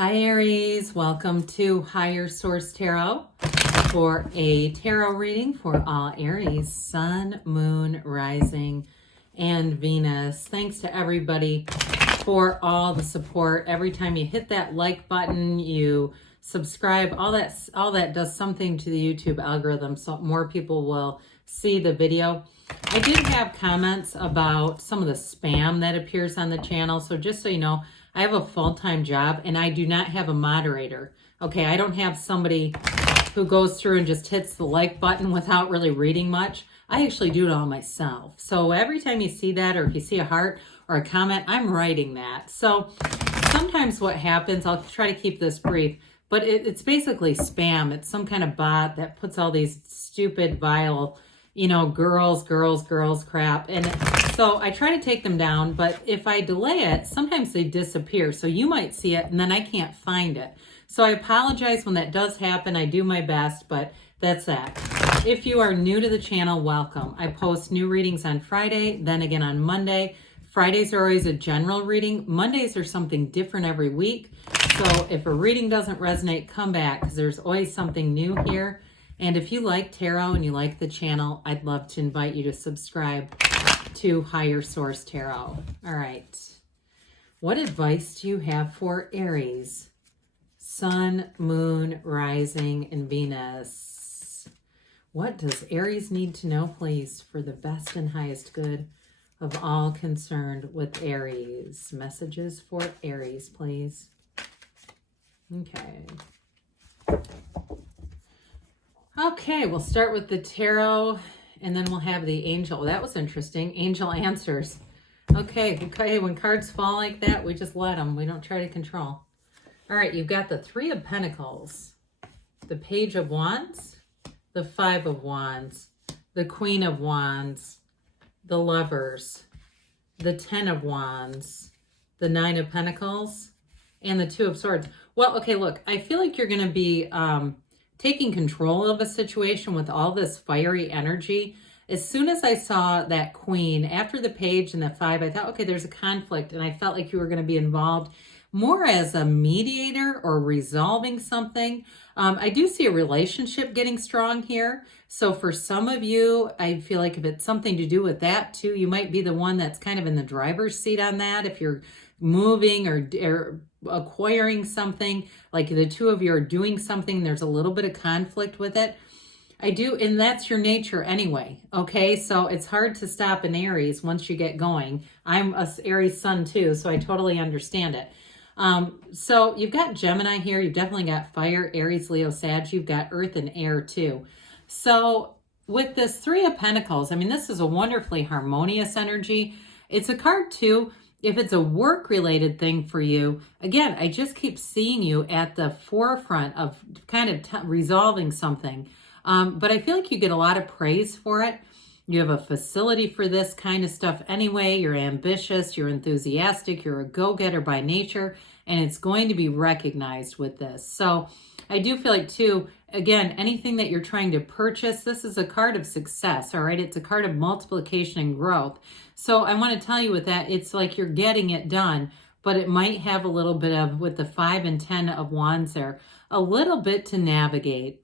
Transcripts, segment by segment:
Hi Aries, welcome to Higher Source Tarot for a tarot reading for all Aries, Sun, Moon, Rising, and Venus. Thanks to everybody for all the support. Every time you hit that like button, you subscribe, all that does something to the YouTube algorithm so more people will see the video. I did have comments about some of the spam that appears on the channel, so just so you know, I have a full-time job and I do not have a moderator. Okay, I don't have somebody who goes through and just hits the like button without really reading much. I actually do it all myself. So every time you see that, or if you see a heart or a comment, I'm writing that. So sometimes what happens, I'll try to keep this brief, but it's basically spam. It's some kind of bot that puts all these stupid, vile, girls crap. And so I try to take them down, but if I delay it, sometimes they disappear. So you might see it and then I can't find it. So I apologize when that does happen. I do my best, but that's that. If you are new to the channel, welcome. I post new readings on Friday, then again on Monday. Fridays are always a general reading. Mondays are something different every week. So if a reading doesn't resonate, come back because there's always something new here. And if you like tarot and you like the channel, I'd love to invite you to subscribe to Higher Source Tarot. All right. What advice do you have for Aries? Sun, Moon, Rising, and Venus. What does Aries need to know, please, for the best and highest good of all concerned with Aries? Messages for Aries, please. Okay. Okay, we'll start with the tarot, and then we'll have the angel. That was interesting. Angel answers. Okay, when cards fall like that, we just let them. We don't try to control. All right, you've got the Three of Pentacles, the Page of Wands, the Five of Wands, the Queen of Wands, the Lovers, the Ten of Wands, the Nine of Pentacles, and the Two of Swords. Well, okay, look, I feel like you're going to be taking control of a situation with all this fiery energy. As soon as I saw that Queen, after the Page and the Five, I thought, okay, there's a conflict, and I felt like you were going to be involved more as a mediator or resolving something. I do see a relationship getting strong here. So for some of you, I feel like if it's something to do with that too, you might be the one that's kind of in the driver's seat on that. If you're moving or acquiring something, like the two of you are doing something, there's a little bit of conflict with it. I do, and that's your nature anyway, okay? So it's hard to stop an Aries once you get going. I'm a Aries sun too, so I totally understand it. So you've got Gemini here. You've definitely got fire, Aries, Leo, Sag. You've got earth and air too. So with this Three of Pentacles, I mean, this is a wonderfully harmonious energy. It's a card too. If it's a work-related thing for you, again, I just keep seeing you at the forefront of kind of resolving something. But I feel like you get a lot of praise for it. You have a facility for this kind of stuff anyway. You're ambitious, you're enthusiastic, you're a go-getter by nature, and it's going to be recognized with this. So I do feel like too, again, anything that you're trying to purchase, this is a card of success, all right? It's a card of multiplication and growth. So I want to tell you with that, it's like you're getting it done, but it might have a little bit of, with the 5 and 10 of Wands there, a little bit to navigate.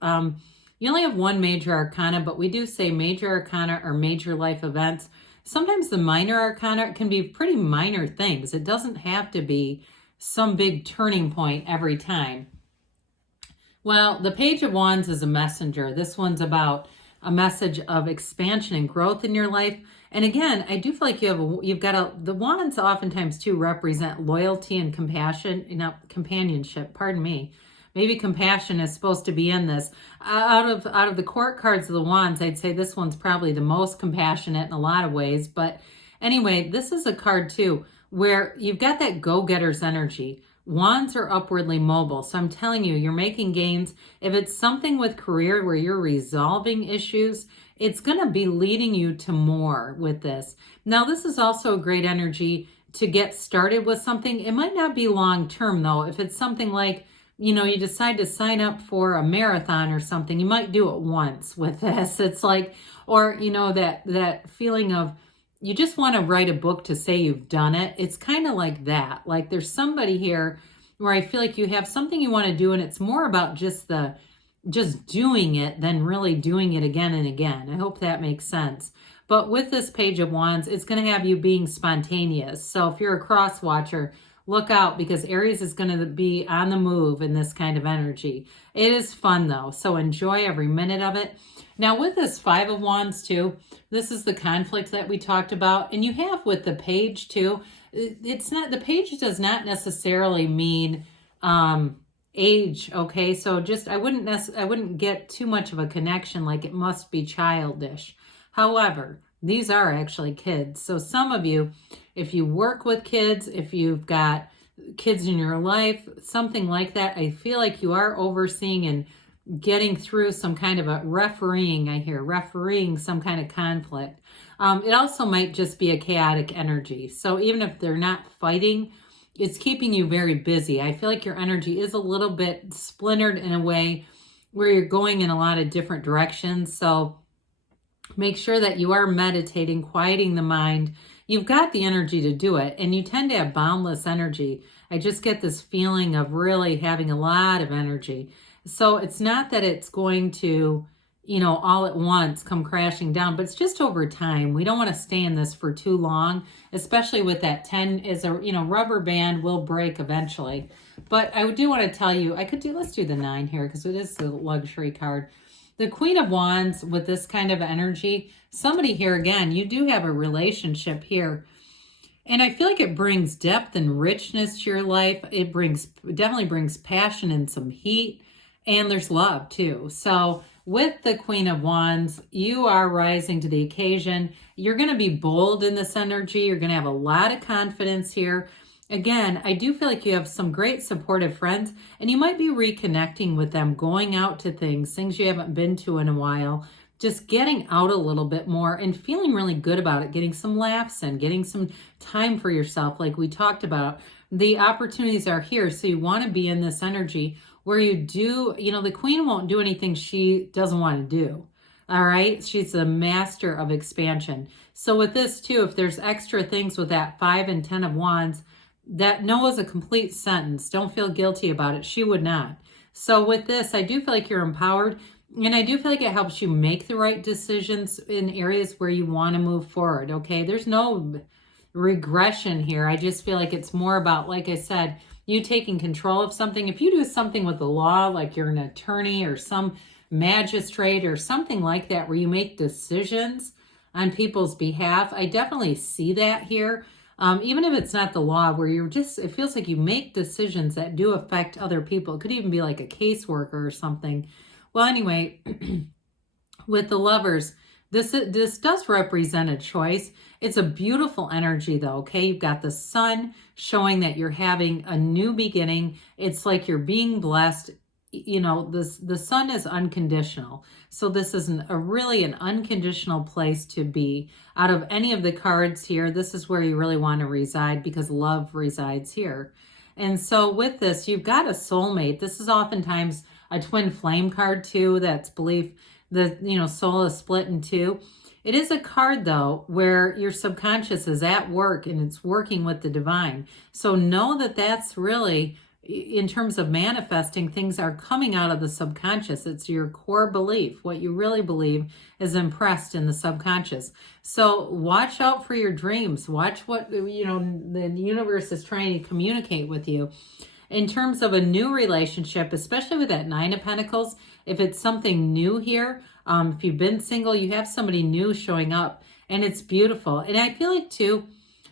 You only have one major arcana, but we do say major arcana or major life events. Sometimes the minor arcana can be pretty minor things. It doesn't have to be some big turning point every time. Well, the Page of Wands is a messenger. This one's about a message of expansion and growth in your life. And again, I do feel like the wands oftentimes too represent loyalty and companionship, pardon me. Maybe compassion is supposed to be in this. Out of the court cards of the wands, I'd say this one's probably the most compassionate in a lot of ways. But anyway, this is a card too, where you've got that go-getter's energy. Wands are upwardly mobile. So I'm telling you, you're making gains. If it's something with career where you're resolving issues, it's going to be leading you to more with this. Now, this is also a great energy to get started with something. It might not be long-term though. If it's something like, you decide to sign up for a marathon or something, you might do it once with this. It's like, or, that feeling of, you just want to write a book to say you've done it. It's kind of like that. Like there's somebody here where I feel like you have something you want to do and it's more about just doing it than really doing it again and again. I hope that makes sense. But with this Page of Wands, it's going to have you being spontaneous. So if you're a cross watcher, look out, because Aries is going to be on the move in this kind of energy. It is fun though, so enjoy every minute of it. Now with this Five of Wands too, this is the conflict that we talked about. And you have with the Page too, it's not, the Page does not necessarily mean age, okay? So just, I wouldn't get too much of a connection like it must be childish. However, these are actually kids. So some of you, if you work with kids, if you've got kids in your life, something like that, I feel like you are overseeing and getting through some kind of a refereeing some kind of conflict. It also might just be a chaotic energy. So even if they're not fighting, it's keeping you very busy. I feel like your energy is a little bit splintered in a way where you're going in a lot of different directions. So make sure that you are meditating, quieting the mind. You've got the energy to do it, and you tend to have boundless energy. I just get this feeling of really having a lot of energy. So it's not that it's going to, all at once come crashing down, but it's just over time. We don't want to stay in this for too long, especially with that 10 is a, rubber band will break eventually. But I do want to tell you, let's do the 9 here because it is the luxury card. The Queen of Wands with this kind of energy, somebody here, again, you do have a relationship here. And I feel like it brings depth and richness to your life. It definitely brings passion and some heat. And there's love too. So with the Queen of Wands, you are rising to the occasion. You're going to be bold in this energy. You're going to have a lot of confidence here. Again, I do feel like you have some great supportive friends, and you might be reconnecting with them, going out to things you haven't been to in a while, just getting out a little bit more and feeling really good about it, getting some laughs in, getting some time for yourself like we talked about. The opportunities are here, so you want to be in this energy where you do, the Queen won't do anything she doesn't want to do. All right. She's the master of expansion. So with this too, if there's extra things with that 5 and 10 of Wands, that no is a complete sentence. Don't feel guilty about it. She would not. So with this, I do feel like you're empowered, and I do feel like it helps you make the right decisions in areas where you want to move forward. Okay. There's no regression here. I just feel like it's more about, like I said, you taking control of something. If you do something with the law, like you're an attorney or some magistrate or something like that, where you make decisions on people's behalf, I definitely see that here. Even if it's not the law, where it feels like you make decisions that do affect other people. It could even be like a caseworker or something. Well, anyway, with the Lovers, this does represent a choice. It's a beautiful energy though, okay? You've got the Sun showing that you're having a new beginning. It's like you're being blessed. The Sun is unconditional. So this is really an unconditional place to be. Out of any of the cards here, this is where you really want to reside, because love resides here. And so with this, you've got a soulmate. This is oftentimes a twin flame card too. That's belief the soul is split in two. It is a card though where your subconscious is at work and it's working with the divine. So know that that's really, in terms of manifesting, things are coming out of the subconscious. It's your core belief. What you really believe is impressed in the subconscious. So watch out for your dreams. Watch what the universe is trying to communicate with you. In terms of a new relationship, especially with that 9 of Pentacles, if it's something new here, if you've been single, you have somebody new showing up, and it's beautiful. And I feel like too,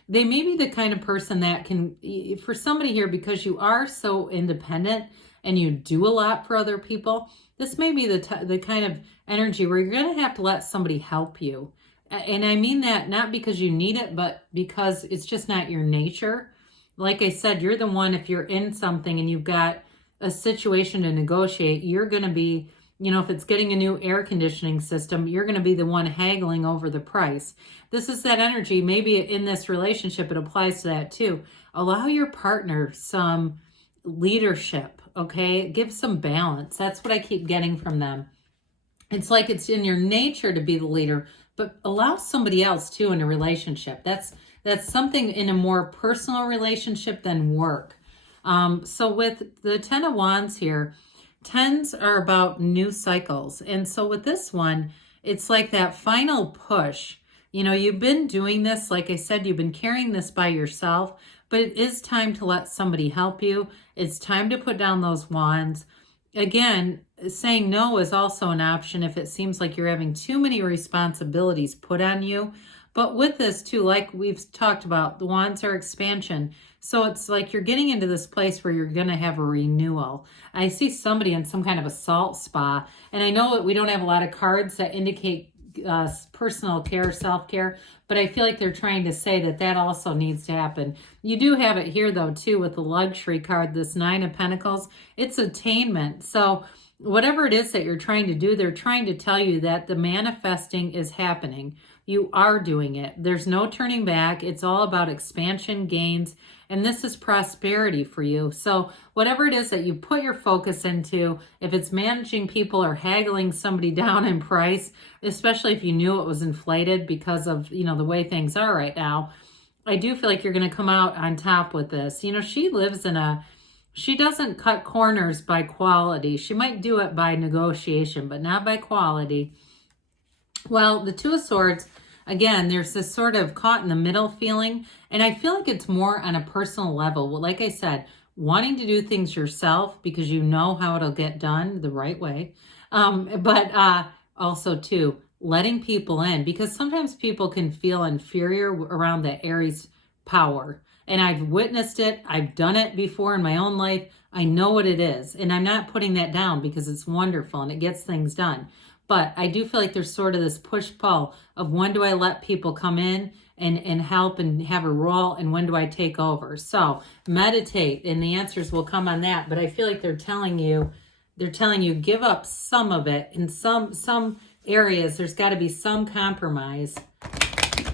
they may be the kind of person that can, for somebody here, because you are so independent and you do a lot for other people, this may be the kind of energy where you're going to have to let somebody help you. And I mean that not because you need it, but because it's just not your nature. Like I said, you're the one, if you're in something and you've got a situation to negotiate, you're going to be, if it's getting a new air conditioning system, you're going to be the one haggling over the price. This is that energy. Maybe in this relationship, it applies to that too. Allow your partner some leadership, okay? Give some balance. That's what I keep getting from them. It's like it's in your nature to be the leader, but allow somebody else too in a relationship. That's something in a more personal relationship than work. So with the Ten of Wands here, tens are about new cycles. And so with this one, it's like that final push. You know, you've been doing this, like I said, you've been carrying this by yourself, but it is time to let somebody help you. It's time to put down those wands. Again, saying no is also an option if it seems like you're having too many responsibilities put on you. But with this too, like we've talked about, the wands are expansion. So it's like you're getting into this place where you're going to have a renewal. I see somebody in some kind of a salt spa, and I know that we don't have a lot of cards that indicate personal care, self-care, but I feel like they're trying to say that that also needs to happen. You do have it here though too with the luxury card, this Nine of Pentacles. It's attainment. So whatever it is that you're trying to do, they're trying to tell you that the manifesting is happening. You are doing it. There's no turning back. It's all about expansion, gains, and this is prosperity for you. So whatever it is that you put your focus into, if it's managing people or haggling somebody down in price, especially if you knew it was inflated because of, you know, the way things are right now, I do feel like you're going to come out on top with this. You know, she lives in a, she doesn't cut corners by quality. She might do it by negotiation, but not by quality. Well, the Two of Swords, again, there's this sort of caught in the middle feeling, and I feel like it's more on a personal level. Well, like I said, wanting to do things yourself because you know how it'll get done the right way, but also too, letting people in, because sometimes people can feel inferior around the Aries power. And I've witnessed it. I've done it before in my own life. I know what it is, and I'm not putting that down because it's wonderful and it gets things done. But I do feel like there's sort of this push-pull of when do I let people come in and help and have a role, and when do I take over? So meditate, and the answers will come on that. But I feel like they're telling you give up some of it. In some areas, there's got to be some compromise.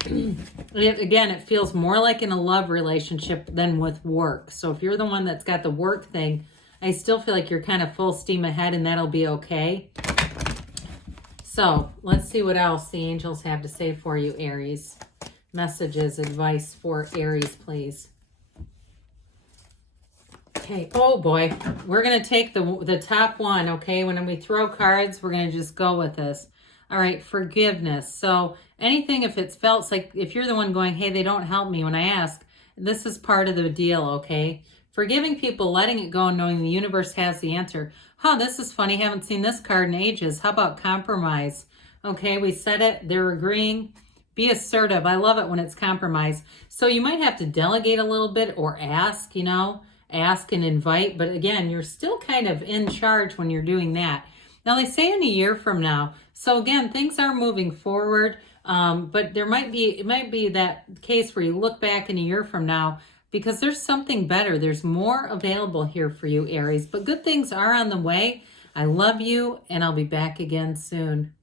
Again, it feels more like in a love relationship than with work. So if you're the one that's got the work thing, I still feel like you're kind of full steam ahead, and that'll be okay. So let's see what else the angels have to say for you, Aries. Messages, advice for Aries, please. Okay. Oh boy, we're going to take the top one, okay? When we throw cards, we're going to just go with this. All right, forgiveness. So anything, if it felt like, if you're the one going, hey, they don't help me when I ask, this is part of the deal, okay? Forgiving people, letting it go, and knowing the universe has the answer. Huh, this is funny. Haven't seen this card in ages. How about compromise? Okay, we said it. They're agreeing. Be assertive. I love it when it's compromise. So you might have to delegate a little bit or ask, you know, ask and invite. But again, you're still kind of in charge when you're doing that. Now, they say in a year from now. So again, things are moving forward. But it might be that case where you look back in a year from now, because there's something better. There's more available here for you, Aries. But good things are on the way. I love you, and I'll be back again soon.